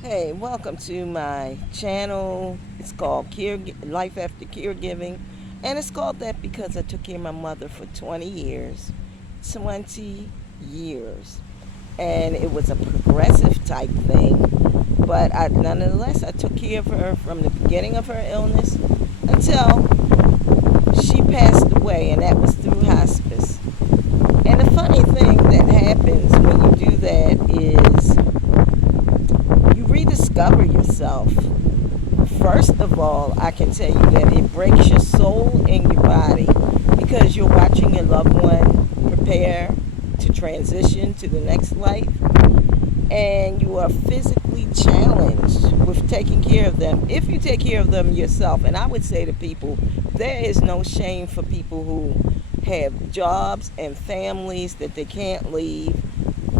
Hey, welcome to my channel. It's called Life After Caregiving. And it's called that because I took care of my mother for 20 years. 20 years. And it was a progressive type thing. But nonetheless, I took care of her from the beginning of her illness until she passed away, and that was through hospice. And the funny thing that happens when you do that is you rediscover yourself. First of all, I can tell you that it breaks your soul and your body because you're watching your loved one prepare to transition to the next life, and you are physically challenged with taking care of them if you take care of them yourself. And I would say to people, there is no shame for people who have jobs and families that they can't leave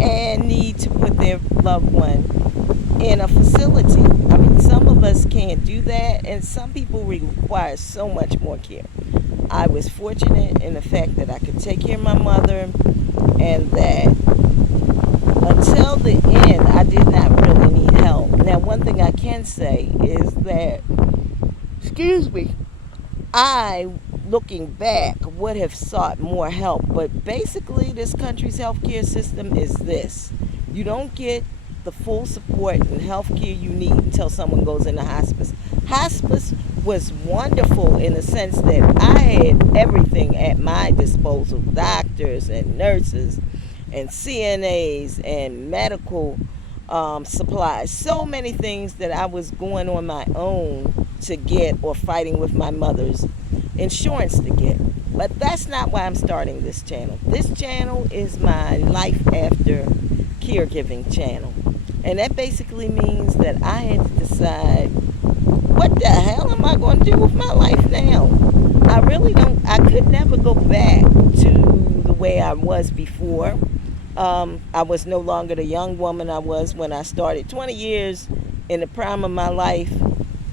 and need to put their loved one in a facility. I mean, some of us can't do that, and some people require so much more care. I was fortunate in the fact that I could take care of my mother, and that until the end, I did not really need help. Now, one thing I can say is that, excuse me, I, looking back, would have sought more help. But basically, this country's healthcare system is this: you don't get the full support and healthcare you need until someone goes into hospice. Hospice was wonderful in the sense that I had everything at my disposal: doctors and nurses and CNAs and medical supplies. So many things that I was going on my own to get, or fighting with my mother's insurance to get. But that's not why I'm starting this channel. This channel is my Life After Caregiving channel. And that basically means that I had to decide, what the hell am I going to do with my life now? I could never go back to the way I was before. I was no longer the young woman I was when I started. 20 years in the prime of my life,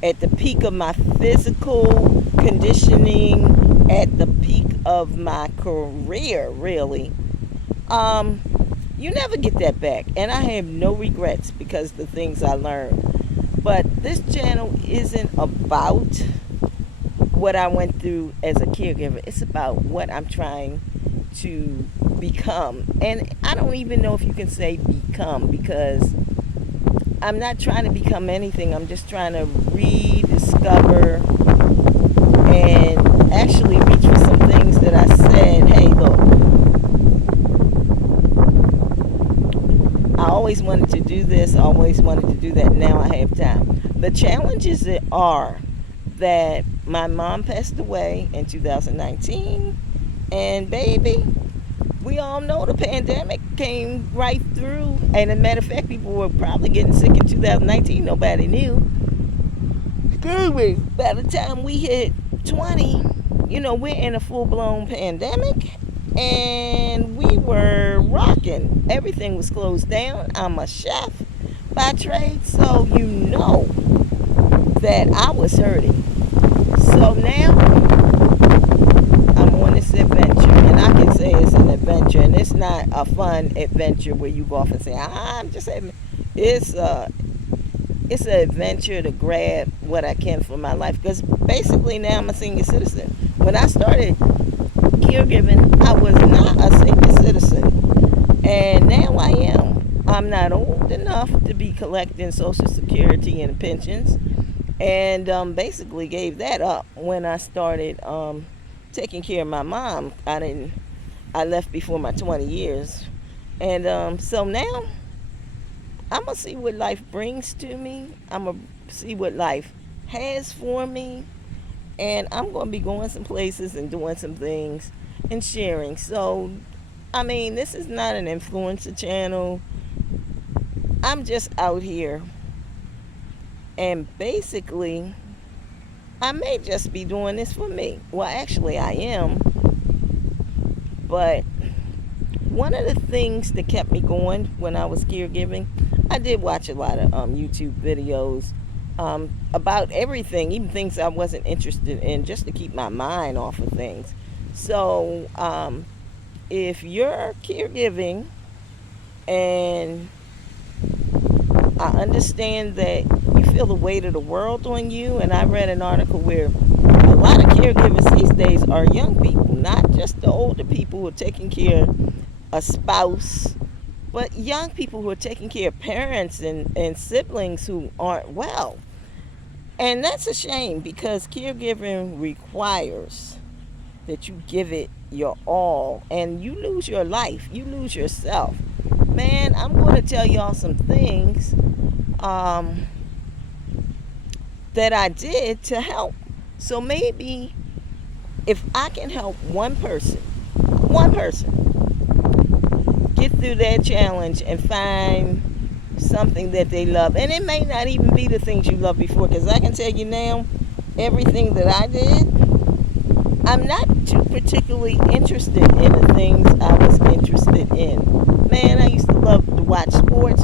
at the peak of my physical conditioning, at the peak of my career, really. You never get that back. And I have no regrets because of the things I learned. But this channel isn't about what I went through as a caregiver. It's about what I'm trying to become. And I don't even know if you can say become, because I'm not trying to become anything. I'm just trying to rediscover and actually reach for some things that I said, hey, look, I always wanted to do this, I always wanted to do that, now I have time. The challenges are that my mom passed away in 2019, and baby, we all know the pandemic came right through. And as a matter of fact, people were probably getting sick in 2019. Nobody knew. Excuse me. By the time we hit 20, we're in a full-blown pandemic. And we were rocking. Everything was closed down. I'm a chef by trade, so you know that I was hurting. So now I'm on this adventure, and I can say it's an adventure, and it's not a fun adventure where you go off and say, I'm just having. It's an adventure to grab what I can for my life, because basically now I'm a senior citizen. When I started caregiving, I was not a senior citizen, and now I am. I'm not old enough to be collecting Social Security and pensions, and basically gave that up when I started taking care of my mom. I left before my 20 years. And so now I'm going to see what life brings to me. I'm going to see what life has for me. And I'm going to be going some places and doing some things and sharing. So, I mean, this is not an influencer channel. I'm just out here. And basically, I may just be doing this for me. Well, actually, I am. But one of the things that kept me going when I was caregiving, I did watch a lot of YouTube videos about everything, even things I wasn't interested in, just to keep my mind off of things. So if you're caregiving and I understand that you feel the weight of the world on you, and I read an article where a lot of caregivers these days are young people, not just the older people who are taking care of a spouse, but young people who are taking care of parents and siblings who aren't well. And that's a shame because caregiving requires that you give it your all and you lose your life, you lose yourself. Man, I'm going to tell y'all some things um, that I did to help. So maybe if I can help one person get through that challenge and find something that they love, and it may not even be the things you loved before, because I can tell you now, everything that I did, I'm not too particularly interested in the things I was interested in. Man, I used to love to watch sports.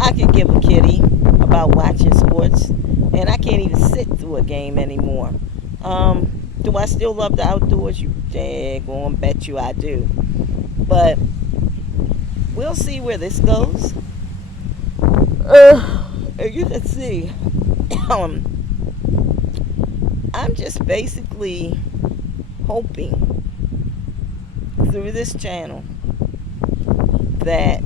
I could give a kitty about watching sports, and I can't even sit through a game anymore. Do I still love the outdoors? You daggone bet you I do. But we'll see where this goes. As you can see, I'm just basically hoping through this channel that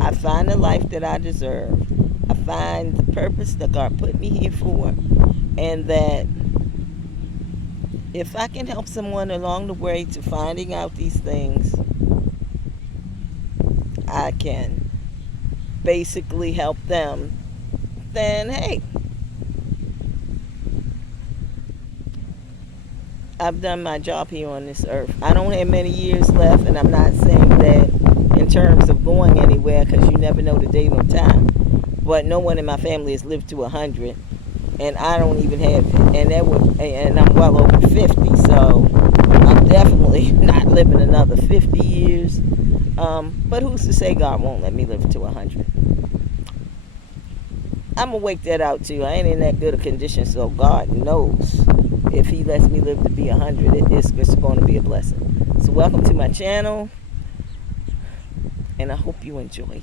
I find the life that I deserve. I find the purpose that God put me here for, and that if I can help someone along the way to finding out these things, I can basically help them, then hey, I've done my job here on this earth. I don't have many years left, and I'm not saying that in terms of going anywhere, because you never know the day nor time. But no one in my family has lived to 100, and I don't even have, and I'm well over 50, so I'm definitely not living another 50 years. But who's to say God won't let me live to 100? I'm gonna wake that out too. I ain't in that good a condition, so God knows if He lets me live to be 100, it's going to be a blessing. So welcome to my channel, and I hope you enjoy it.